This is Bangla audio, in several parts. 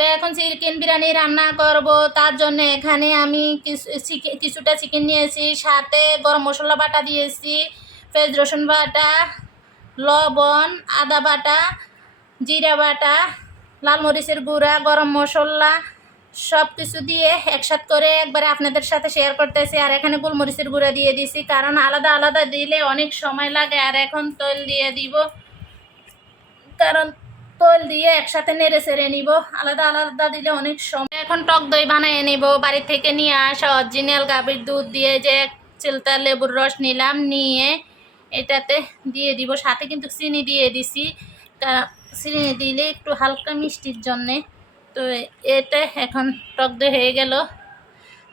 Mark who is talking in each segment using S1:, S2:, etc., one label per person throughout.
S1: তো এখন চিকেন বিরিয়ানি রান্না করব। তার জন্য এখানে আমি কিছুটা চিকেন নিয়েছি, সাথে গরম মশলা বাটা দিয়েছি, পেঁয়াজ রসুন বাটা, লবণ, আদা বাটা, জিরা বাটা, লাল মরিচের গুঁড়া, গরম মশলা সব কিছু দিয়ে একসাথ করে একবারে আপনাদের সাথে শেয়ার করতেছি। আর এখানে গোলমরিচের গুঁড়া দিয়ে দিছি, কারণ আলাদা আলাদা দিলে অনেক সময় লাগে। আর এখন তৈল দিয়ে দিব, কারণ তৈল দিয়ে একসাথে নেড়ে সেড়ে নিব। আলাদা আলাদা দিলে অনেক সময় এখন টক দই বানিয়ে নিব। বাড়ি থেকে নিয়ে আসা অরিজিনাল গাভীর দুধ দিয়ে যে এক চিলতা লেবুর রস নিলাম, নিয়ে এটাতে দিয়ে দিব। সাথে কিন্তু চিনি দিয়ে দিছি। চিনি দিলে একটু হালকা মিষ্টির জন্যে। তো এটা এখন টক দই হয়ে গেল।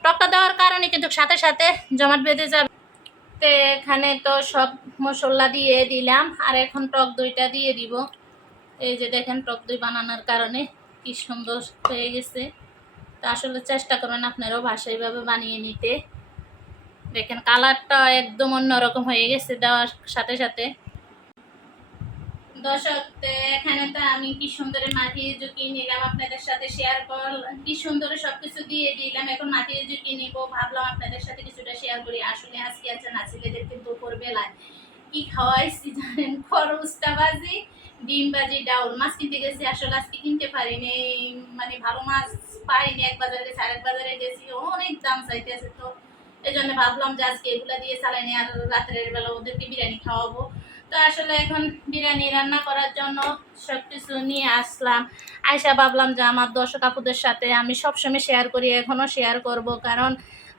S1: টকটা দেওয়ার কারণে কিন্তু সাথে সাথে জমাট বেঁধে যাবে। তো এখানে তো সব মশলা দিয়ে দিলাম। আর এখন টক দইটা দিয়ে দিব। এই যে দেখেন টক দই বানানোর কারণে কি সুন্দর হয়ে গেছে। তা আসলে চেষ্টা করবেন আপনারাও বাসায় এইভাবে বানিয়ে নিতে। দেখেন কালারটা একদম অন্যরকম হয়ে গেছে দেওয়ার সাথে সাথে। দর্শক এখানে তো আমি কি সুন্দর মাটিয়ে ঝুঁকিয়ে নিলাম আপনাদের সাথে শেয়ার করলাম কি সুন্দর সবকিছু দিয়ে দিলাম, এখন মাটিয়ে ঝুঁকিয়ে নিব। ভাবলাম আপনাদের সাথে কিছুটা শেয়ার করি। আসলে আজকে আছে না ছেলেদেরকে দুপুর বেলায় কি খাওয়াইছি জানেন? খরচটা বাজি। ডিম বাজি ডাউল, মাছ কিনতে গেছি। আসলে আজকে কিনতে পারিনি মানে ভালো মাছ পাইনি। এক বাজারে গেছি, আরেক বাজারে গেছি, অনেক দাম চাইতেছে তো। এই জন্য ভাবলাম যে আজকে এগুলা দিয়ে চালাইনি আর রাত্রের বেলা ওদেরকে বিরিয়ানি খাওয়াবো। তো আসলে এখন বিরিয়ানি রান্না করার জন্য সব কিছু নিয়ে আসলাম। আয়সা ভাবলাম যে আমার দর্শক আপুদের সাথে আমি সবসময় শেয়ার করি এখনও শেয়ার করব। কারণ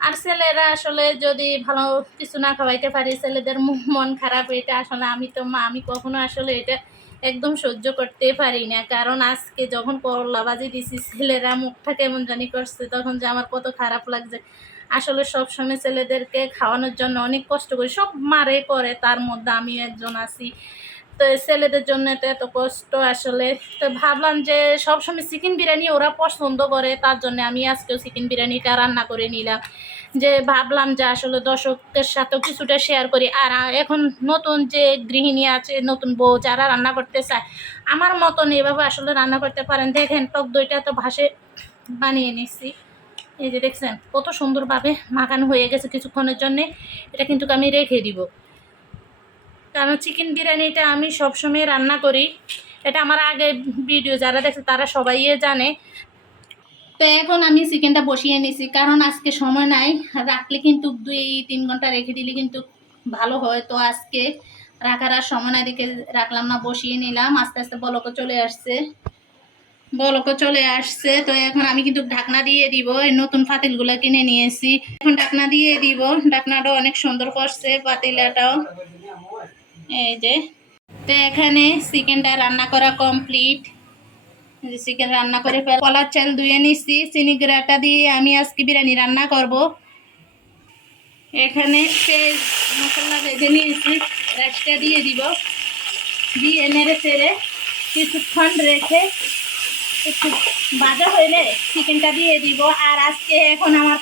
S1: আর ছেলেরা আসলে যদি ভালো কিছু না খাওয়াইতে পারি, ছেলেদের মন খারাপ, এটা আসলে আমি তো মা, আমি কখনো আসলে এটা একদম সহ্য করতে পারি না। কারণ আজকে যখন করলা বাজি দিছি ছেলেরা মুখটা কেমন জানি করছে, তখন যে আমার কত খারাপ লাগছে। আসলে সব সময় ছেলেদেরকে খাওয়ানোর জন্য অনেক কষ্ট করি। সব মারে করে তার মধ্যে আমি একজন আছি। তো ছেলেদের জন্য তো এত কষ্ট আসলে। তো ভাবলাম যে সবসময় চিকেন বিরিয়ানি ওরা পছন্দ করে, তার জন্য আমি আজকেও চিকেন বিরিয়ানিটা রান্না করে নিলাম। যে ভাবলাম যে আসলে দর্শকের সাথেও কিছুটা শেয়ার করি। আর এখন নতুন যে গৃহিণী আছে, নতুন বউ যারা রান্না করতে চায়, আমার মতন এভাবে আসলে রান্না করতে পারেন। দেখেন, টক দইটা তো ভাসে বানিয়ে নিচ্ছি এই যে দেখছেন, কত সুন্দরভাবে মাখানো হয়ে গেছে কিছুক্ষণের জন্যে। এটা কিন্তু আমি রেখে দিব। কারণ চিকেন বিরিয়ানিটা আমি সবসময় রান্না করি। এটা আমার আগে ভিডিও যারা দেখছে, তারা সবাই জানে। তো এখন আমি চিকেনটা বসিয়ে নিছি। কারণ আজকে সময় নাই। রাখলে কিন্তু দুই, তিন ঘণ্টা রেখে দিলে কিন্তু ভালো হয়। তো আজকে রাখার আর সময় নাই দেখে রাখলাম না, বসিয়ে নিলাম। আস্তে আস্তে বলকও চলে আসছে। বলকও চলে আসছে। তো এখন আমি কিন্তু ঢাকনা দিয়ে দিব। এই নতুন পাতিলগুলো কিনে নিয়েছি। এখন ঢাকনা দিয়ে দিব। ঢাকনাটাও অনেক সুন্দর করছে পাতিলাটাও। এই যে। তো এখানে চিকেনটা রান্না করা কমপ্লিট। চিকেন রান্না করে কলার চাল ধুয়ে নিচ্ছি, চিনি গুঁড়াটা দিয়ে আমি আজকে বিরিয়ানি রান্না করব। এখানে পেঁয়াজ মশলা ভেজে নিয়েছি, রাইসটা দিয়ে দিব। দিয়ে নেড়ে চেড়ে কিছুক্ষণ রেখে একটু ভাজা হইলে চিকেনটা দিয়ে দিব। আর আজকে এখন আমার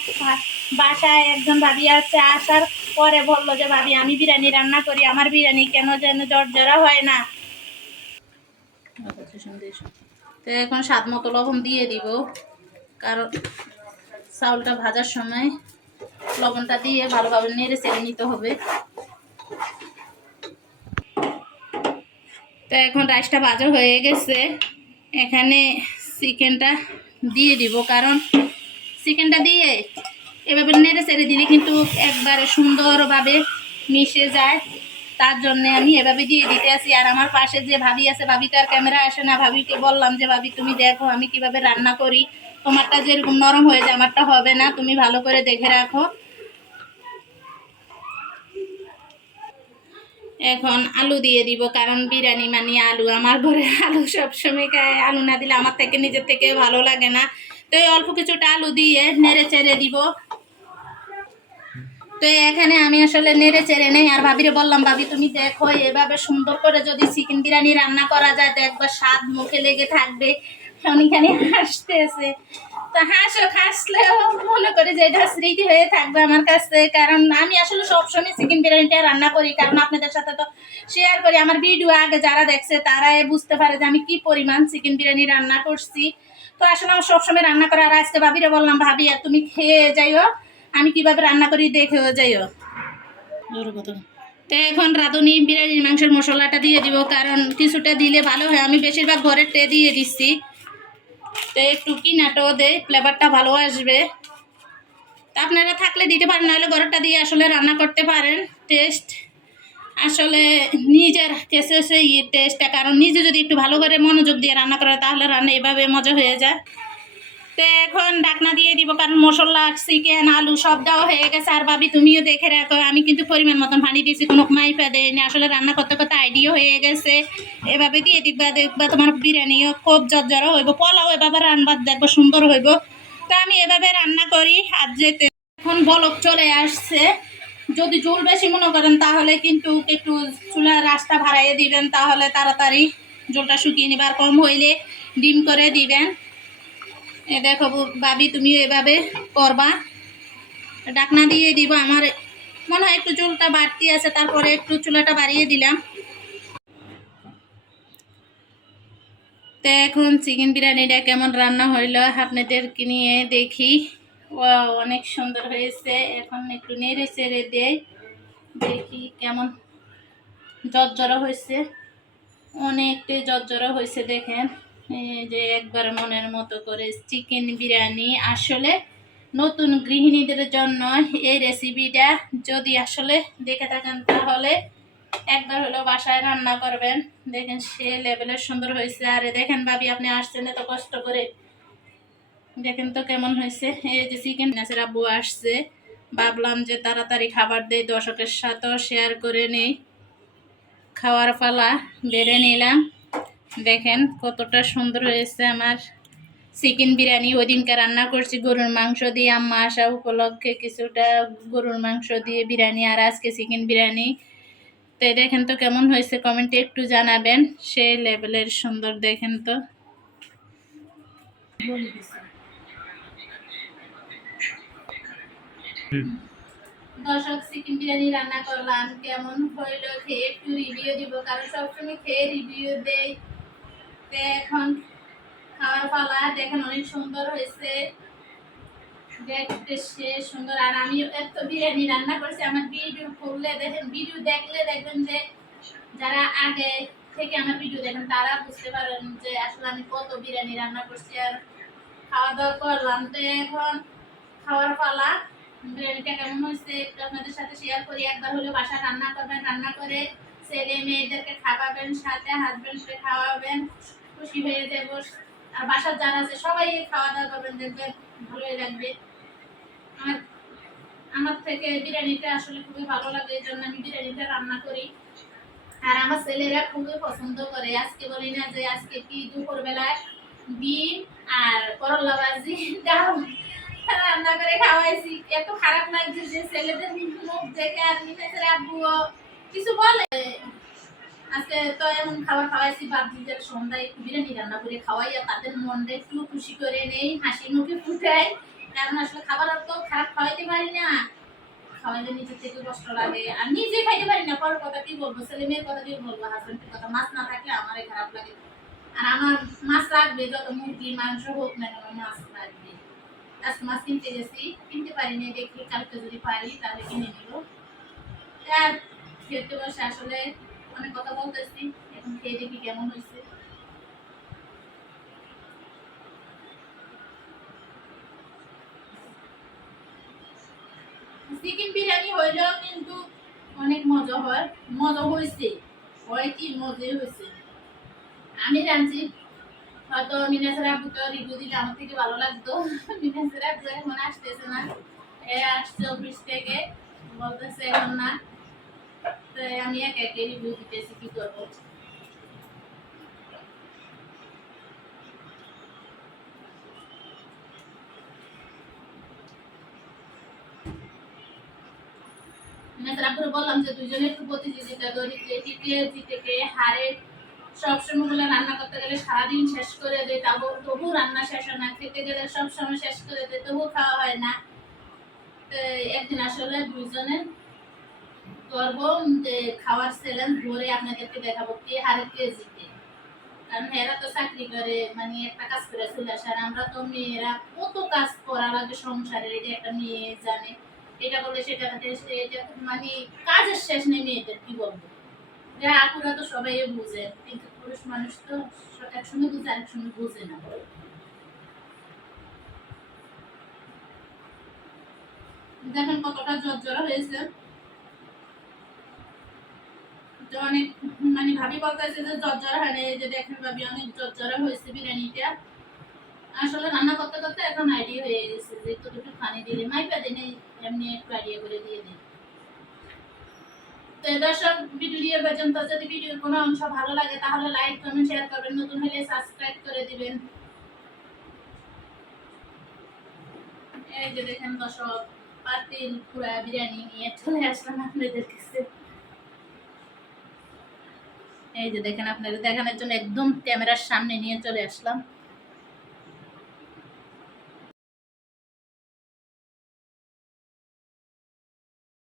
S1: বাসায় একজন ভাবি আছে, আসার পরে বলল যে, ভাবি, আমি বিরিয়ানি রান্না করি, আমার বিরিয়ানি কেন যেন জর্জরা হয় না? তো এখন স্বাদ মতো লবণ দিয়ে দিব। কারণ চাউলটা ভাজার সময় লবণটা দিয়ে ভালোভাবে নেড়ে চেড়ে নিতে হবে। তো এখন রাইসটা ভাজা হয়ে গেছে। এখানে চিকেনটা দিয়ে দিব, কারণ চিকেনটা দিয়ে এভাবে নেড়ে চেড়ে দিলে কিন্তু একবারে সুন্দরভাবে মিশে যায়। তার জন্য আমি এভাবে দিয়ে দিতে আসি আর আমার পাশে যে ভাবি আছে ভাবি তো আর ক্যামেরা আসে না। ভাবিকে বললাম যে, ভাবি, তুমি দেখো, আমি কীভাবে রান্না করি? তোমারটা যেরকম নরম হয়ে যায়, আমারটা হবে না। তুমি ভালো করে দেখে রাখো। এখন আলু দিয়ে দিব, কারণ বিরিয়ানি মানে আলু। আমার ঘরে আলু সবসময় খায়। আলু না দিলে আমার থেকে, নিজের থেকে ভালো লাগে না। তো অল্প কিছুটা আলু দিয়ে নেড়ে চেড়ে দিব। তো এখানে আমি আসলে নেড়ে চেড়ে নেই, আর ভাবিরে বললাম, ভাবি, তুমি দেখো, এভাবে সুন্দর করে যদি চিকেন বিরিয়ানি রান্না করা যায় একবার স্বাদ মুখে লেগে থাকবে। অনেকখানি হাসতেছে। তো হাসো, হাসলেও মনে করি যে এটা স্মৃতি হয়ে থাকবে আমার কাছে, কারণ আমি আসলে সবসময় চিকেন বিরিয়ানিটা রান্না করি, কারণ আপনাদের সাথে তো শেয়ার করি। আমার ভিডিও আগে যারা দেখছে, তারাই বুঝতে পারে যে আমি কি পরিমাণ চিকেন বিরিয়ানি রান্না করছি। তো আসলে আমার সবসময় রান্না করার আজকে ভাবিরে বললাম, ভাবি, আর তুমি খেয়ে যাইও। আমি কীভাবে রান্না করি দেখেও যাইও। তো এখন রাঁধুনি বিরিয়ানির মাংসের মশলাটা দিয়ে দিব কারণ কিছুটা দিলে ভালো হয়। আমি বেশিরভাগ ঘরের টে দিয়ে দিচ্ছি। তো একটু কিনাটাও দেয় ফ্লেভারটা ভালো আসবে। তা আপনারা থাকলে দিতে পারেন নাহলে ঘরটা দিয়ে আসলে রান্না করতে পারেন। টেস্ট আসলে নিজের কেসে সেই টেস্টটা কারণ নিজে যদি একটু ভালো করে মনোযোগ দিয়ে রান্না করে তাহলে রান্না এভাবে মজা হয়ে যায়। তো এখন ঢাকনা দিয়ে দিব, কারণ মশলা চিকেন আলু সব দেওয়া হয়ে গেছে। আর ভাবি, তুমিও দেখে রাখো, আমি কিন্তু পরিমাণ মতন পানি দিয়েছি, কোনো মাইপা দেয়নি। আসলে রান্না করতে করতে আইডিয়া হয়ে গেছে। এভাবে দিয়ে দিবা, দেখবা তোমার বিরিয়ানিও খুব জর্জরা হইব, পোলাও এভাবে রান্নার দেখব, সুন্দর হইব। তো আমি এভাবে রান্না করি, আর যেতে এখন বলক চলে আসছে। যদি জল বেশি মনে করেন, তাহলে কিন্তু একটু চুলার রাস্তা ভাড়াইয়ে দিবেন, তাহলে তাড়াতাড়ি জলটা শুকিয়ে নিবার কম হইলে ডিম করে দিবেন। এ দেখো ভাবি তুমি এভাবে করবা। ডাকনা দিয়ে দিব, আমার মনে হয় একটু চুলটা বাড়তি আছে, তারপরে একটু চুলাটা বাড়িয়ে দিলাম। তো এখন চিকেন বিরিয়ানিটা কেমন রান্না হইল আপনাদেরকে নিয়ে দেখি। ও অনেক সুন্দর হয়েছে। এখন একটু নেড়ে চেড়ে দেই, দেখি কেমন জর্জরা হয়েছে। অনেকটাই জর্জরা হয়েছে, দেখেন। যে একবার মনের মতো করে চিকেন বিরিয়ানি, আসলে নতুন গৃহিণীদের জন্য এই রেসিপিটা যদি আসলে দেখে থাকেন, তাহলে একবার হলো বাসায় রান্না করবেন। দেখেন সে লেভেলের সুন্দর হয়েছে। আরে দেখেন ভাবি, আপনি আসছেন এত কষ্ট করে। দেখেন তো কেমন হয়েছে। এই যে চিকেন নাচের আব্বু আসছে। ভাবলাম যে তাড়াতাড়ি খাবার দেই, দর্শকের সাথেও শেয়ার করে নেই। খাওয়ার পালা বেড়ে নিলাম। দেখেন কতটা সুন্দর হয়েছে আমার চিকেন বিরিয়ানি। ওই দিনকে রান্না করছি গরুর মাংস দিয়ে, আম্মা আসা উপলক্ষে কিছুটা গরুর মাংস দিয়ে বিরিয়ানি আর আজকে চিকেন বিরিয়ানি। তো দেখেন তো কেমন হয়েছে কমেন্টে একটু জানাবেন। সেই লেভেলের সুন্দর দেখেন তো। দর্শক, চিকেন বিরিয়ানি রান্না করলাম, কেমন হইল খেয়ে একটু রিভিউ দিব, কারণ সবসময় খেয়ে রিভিউ দেই। এখন খাওয়ার পালা দেখেন, অনেক সুন্দর হয়েছে। দেখতে সে সুন্দর। আর আমি এত বিরিয়ানি রান্না করছি, আমার ভিডিও করলে দেখেন, ভিডিও দেখলে দেখবেন যে যারা আগে থেকে আমার ভিডিও দেখেন, তারা বুঝতে পারেন যে আসলে আমি কত বিরিয়ানি রান্না করছি আর খাওয়া দাওয়া করলাম। তো এখন খাওয়ার পালা, বিরিয়ানিটা কেমন হয়েছে একটু আপনাদের সাথে শেয়ার করি। একবার হলে বাসা রান্না করবেন, রান্না করে ছেলে মেয়েদেরকে খাওয়াবেন, সাথে হাজবেন্ডকে খাওয়াবেন। খুশি হয়ে যাব। আর বাসার যারা আছে সবাই খাওয়া দাওয়া করবেন দেখবেন ভালোই লাগবে। আমার আমার থেকে বিরিয়ানিটা আসলে খুবই ভালো লাগে, এই জন্য আমি বিরিয়ানিটা রান্না করি। আর আমার ছেলেরা খুবই পছন্দ করে। আজকে বলি না যে আজকে কি দুপুর বেলায় ডিম আর করলা ভাজি, ডাল রান্না করে খাওয়াইছি। এত খারাপ লাগছে যে ছেলেদের মুখ দেখে আর মিঠাইছে আব্বুও কিছু বলে। আজকে তো এমন খাবার খাওয়াইছি ভাবছি যে সন্ধ্যায় বিরিয়ানি রান্না করে খাওয়াই আর তাদের মনটা একটু খুশি করে নেই হাসি মুখে ফুটাই কারণ আসলে খাবার তো খারাপ খাওয়াইতে পারি না। খাওয়াইলে নিজের থেকে কষ্ট লাগে। আর নিজে খাইতে পারি না, পরের কথা বলব? ছেলে মেয়ের কথা কি বলব হাজবেন্ডের কথা, মাছ না থাকলে আমারই খারাপ লাগে। আর আমার মাছ লাগবে, যত মুরগি, মাংস হোক না কেন, মাছ লাগবে। আজকে মাছ কিনতে গেছি, কিনতে পারিনি, দেখি কালকে যদি পারি তাহলে কিনে নিব। খেতে বসে আসলে অনেক কথা বলতেছি, এখন খেয়ে দেখি কেমন হয়েছে চিকেন বিরিয়ানি হইলেও কিন্তু অনেক মজা হয়। মজা হয়েছে হয় কি মজাই হয়েছে আমি জানছি, হয়তো মিনাসের আব্বু তো রিভিউ দিলে আমার থেকে ভালো লাগতো। মিনাসের আব্বু এখন আসতেছে না। এ আসছে অফিস থেকে, বলতেছে এখন না। আমি একে একে রিভিউ দিতেছি কি করব আব্বুর বললাম যে দুজনে একটু প্রতিযোগিতা করি যে টিকে জিতে কে হারে সবসময় বলে রান্না করতে গেলে সারাদিন শেষ করে দেয় তবু তবু রান্না শেষ হয় না খেতে গেলে সবসময় শেষ করে দেয় তবু খাওয়া হয় না একদিন আসলে দুইজনে করব খাওয়ার চ্যালেঞ্জ ধরে আপনাদেরকে দেখাবো কে হারে কে কারণ এরা তো চাকরি করে মানে একটা কাজ করে চলে আসে। আর আমরা তো মেয়েরা কত কাজ করা লাগে সংসারের এটা একটা মেয়ে জানে, এটা বলে সেটা এটা মানে কাজের শেষ নেই মেয়েদের, কি বলব? যা আপুরা তো সবাই বুঝে, কিন্তু পুরুষ মানুষ তো একসঙ্গে বুঝে আরেক বুঝে না। দেখেন কতটা জর্জরা হয়েছে। তো অনেক মানে ভাবি বলতেছে যে জর্জরা হয় না এই যে দেখেন ভাবি অনেক জর্জরা হয়েছে বিরিয়ানিটা। আসলে রান্না করতে করতে এখন আইডিয়া হয়ে গেছে যে কতটুকু পানি দিলে, মাইপা দিনে এমনি একটু আইডিয়া করে দিয়ে দিই। তো দর্শক ভিডিও পর্যন্ত। যদি ভিডিওর কোনো অংশ ভালো লাগে, তাহলে লাইক কমেন্ট শেয়ার করবেন। নতুন হলে সাবস্ক্রাইব করে দিবেন। এই যে দেখেন দর্শক, পাতিল পুরা বিরিয়ানি নিয়ে চলে আসলাম আপনাদের কাছে। এই যে দেখেন আপনাদের দেখানোর জন্য একদম ক্যামেরার সামনে নিয়ে চলে আসলাম।